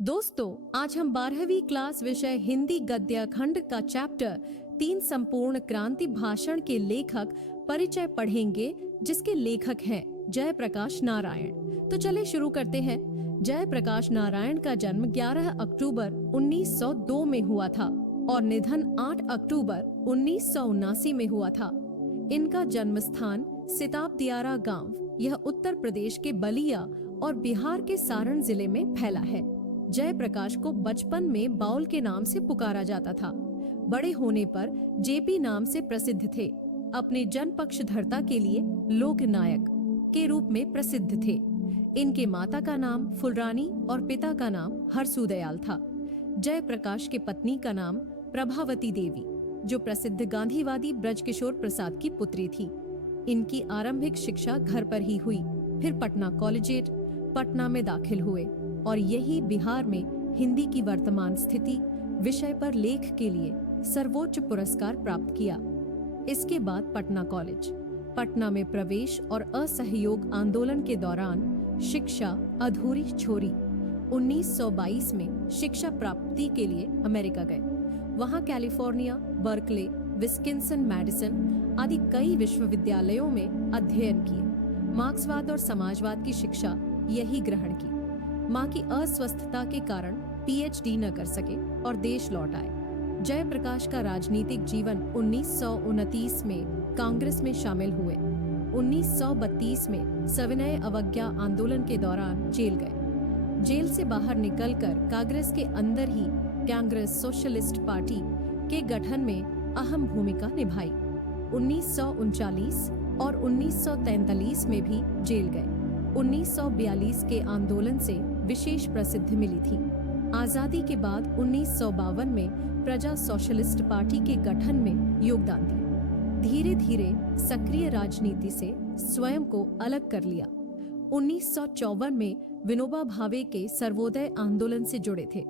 दोस्तों, आज हम 12वीं क्लास विषय हिंदी गद्य खंड का चैप्टर 3 संपूर्ण क्रांति भाषण के लेखक परिचय पढ़ेंगे, जिसके लेखक हैं जयप्रकाश नारायण। तो चले शुरू करते हैं। जयप्रकाश नारायण का जन्म 11 अक्टूबर 1902 में हुआ था और निधन 8 अक्टूबर 1979 में हुआ था। इनका जन्म स्थान सिताब दियारा गांव, यह उत्तर प्रदेश के बलिया और बिहार के सारण जिले में फैला है। जयप्रकाश को बचपन में बाउल के नाम से पुकारा जाता था। बड़े होने पर जेपी नाम से प्रसिद्ध थे। अपने जन पक्षधरता के लिए लोक नायक के रूप में प्रसिद्ध थे। इनके माता का नाम फुलरानी और पिता का नाम हरसुदयाल था। जयप्रकाश के पत्नी का नाम प्रभावती देवी, जो प्रसिद्ध गांधीवादी ब्रजकिशोर प्रसाद की पुत्री थी। इनकी आरंभिक शिक्षा घर पर ही हुई। फिर पटना कॉलेजिएट पटना में दाखिल हुए और यही बिहार में हिंदी की वर्तमान स्थिति विषय पर लेख के लिए सर्वोच्च पुरस्कार प्राप्त किया। इसके बाद पटना कॉलेज, पटना में प्रवेश और असहयोग आंदोलन के दौरान शिक्षा अधूरी छोड़ी। 1922 में शिक्षा प्राप्ति के लिए अमेरिका गए। वहां कैलिफोर्निया, बर्कले, विस्किंसन मैडिसन आदि कई विश्वविद्यालयों में अध्ययन किए। मार्क्सवाद और समाजवाद की शिक्षा यही ग्रहण की। मां की अस्वस्थता के कारण पीएचडी न कर सके और देश लौट आए। जयप्रकाश का राजनीतिक जीवन 1929 में कांग्रेस में शामिल हुए। 1932 में सविनय अवज्ञा आंदोलन के दौरान जेल गए। जेल से बाहर निकलकर कांग्रेस के अंदर ही कांग्रेस सोशलिस्ट पार्टी के गठन में अहम भूमिका निभाई। 1939 और 1943 में भी जेल गए। 1942 के आंदोलन से विशेष प्रसिद्धि मिली थी। आजादी के बाद 1952 में प्रजा सोशलिस्ट पार्टी के गठन में योगदान दिया। धीरे धीरे सक्रिय राजनीति से स्वयं को अलग कर लिया। 1954 में विनोबा भावे के सर्वोदय आंदोलन से जुड़े थे।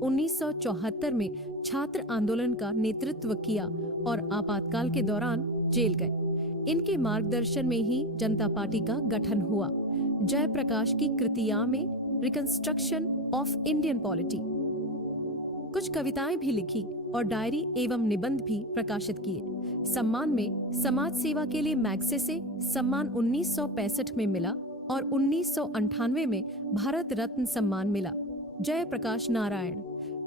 1974 में छात्र आंदोलन का नेतृत्व किया और आपातकाल के दौरान जेल गए। इनके मार्गदर्शन में ही जनता पार्टी का गठन हुआ। जयप्रकाश की कृतियां में रिकंस्ट्रक्शन ऑफ इंडियन पॉलिटी, कुछ कविताएं भी लिखी और डायरी एवं निबंध भी प्रकाशित किए। सम्मान में समाज सेवा के लिए मैग्सेसे सम्मान 1965 में मिला और 1998 में भारत रत्न सम्मान मिला। जयप्रकाश नारायण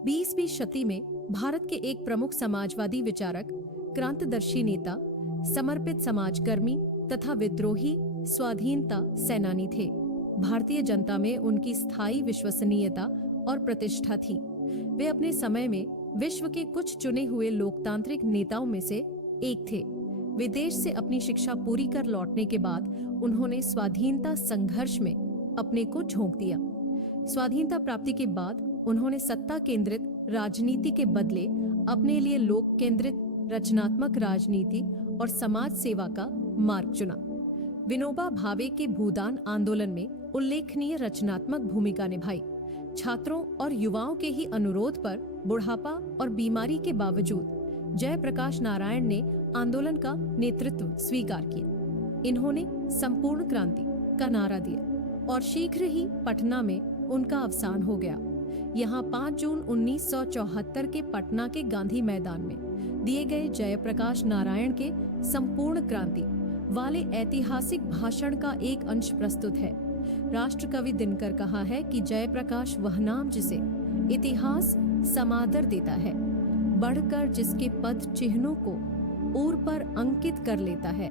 20वीं शती में भारत के एक प्रमुख समाजवादी विचारक, क्रांतिदर्शी नेता, समर्पित समाजकर्मी तथा विद्रोही स्वाधीनता सेनानी थे। भारतीय जनता में उनकी स्थायी विश्वसनीयता और प्रतिष्ठा थी। वे अपने समय में विश्व के कुछ चुने हुए लोकतांत्रिक नेताओं में से एक थे। विदेश से अपनी शिक्षा पूरी कर लौटने के बाद उन्होंने स्वाधीनता संघर्ष में अपने को झोंक दिया। स्वाधीनता प्राप्ति के बाद उन्होंने सत्ता केंद्रित राजनीति के बदले अपने लिए लोक केंद्रित रचनात्मक राजनीति और समाज सेवा का मार्ग चुना। विनोबा भावे के भूदान आंदोलन में उल्लेखनीय रचनात्मक भूमिका निभाई। छात्रों और युवाओं के ही अनुरोध पर बुढ़ापा और बीमारी के बावजूद जयप्रकाश नारायण ने आंदोलन का नेतृत्व स्वीकार किया। इन्होंने संपूर्ण क्रांति का नारा दिया और शीघ्र ही पटना में उनका अवसान हो गया। यहाँ 5 जून 1974 के पटना के गांधी मैदान में दिए गए जयप्रकाश नारायण के संपूर्ण क्रांति वाले ऐतिहासिक भाषण का एक अंश प्रस्तुत है। राष्ट्रकवि दिनकर कहा है कि जयप्रकाश वह नाम जिसे इतिहास समादर देता है, बढ़कर जिसके पद चिन्हों को ऊर पर अंकित कर लेता है।